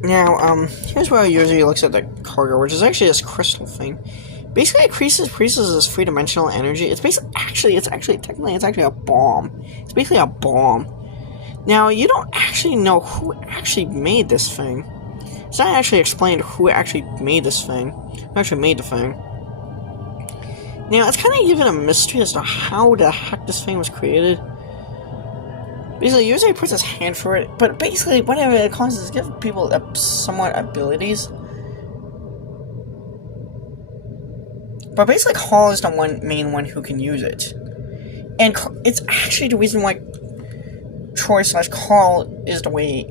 Now, here's where he usually looks at the cargo, which is actually this crystal thing. Basically, it creases this three-dimensional energy. It's actually a bomb. It's basically a bomb. Now, you don't actually know who actually made this thing. It's not actually explained who actually made this thing. Who actually made the thing. Now, it's kind of even a mystery as to how the heck this thing was created. Basically, usually he puts his hand through it, but basically, whatever it causes is give people somewhat abilities. But basically, Carl is the main one who can use it. And it's actually the reason why Troy/Carl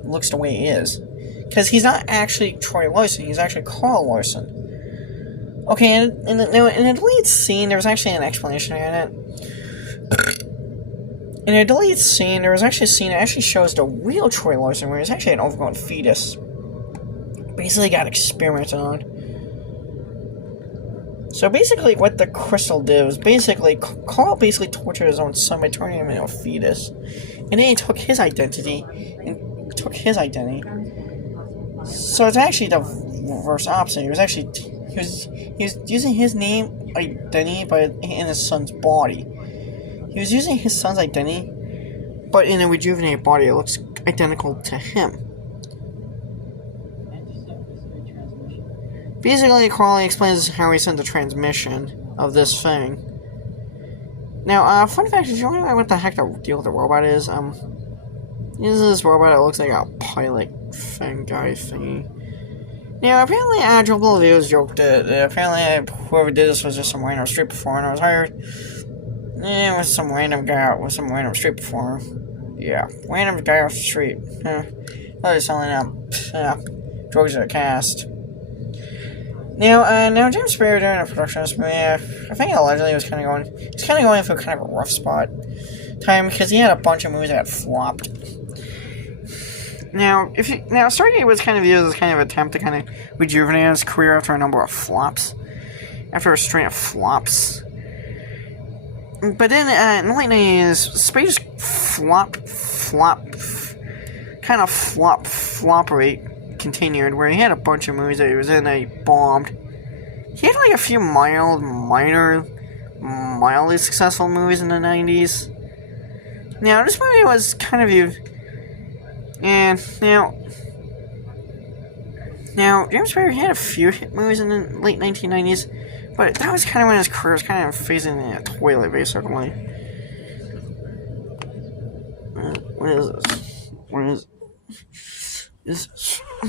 looks the way he is. Because he's not actually Troy Larson, he's actually Carl Larson. Okay, and in the deleted scene, there was actually an explanation in it. In a deleted scene, there was actually a scene that actually shows the real Troy Larson, where he's actually an overgrown fetus. Basically got experimented on. So basically what the crystal did was Carl basically tortured his own son by turning him into a fetus. And then he took his identity. So it's actually the reverse opposite. He was using his name identity but in his son's body. He was using his son's identity, but in a rejuvenated body it looks identical to him. Basically, Carl explains how he sent the transmission of this thing. Now, fun fact, if you wonder what the heck the deal with the robot is, this is this robot that looks like a pilot guy thingy. Now, apparently, Dribble Videos joked that apparently whoever did this was just some random street performer, and I was hired. It was some random guy with some random street performer. Yeah, random guy off the street. Probably selling out drugs to the cast. Now James Spader during the production of this movie, I think allegedly he was kind of going through kind of a rough spot time because he had a bunch of movies that had flopped. Now Stargate was kind of used as kind of an attempt to kind of rejuvenate his career after a number of flops, after a string of flops. But then in the late 90s, Spader's flop rate continued, where he had a bunch of movies that he was in that he bombed. He had like a few mildly successful movies in the 90s. Now, this movie was kind of viewed, and now James Spader had a few hit movies in the late 1990s, but that was kind of when his career was kind of phasing in a toilet, basically. What is this? What is this?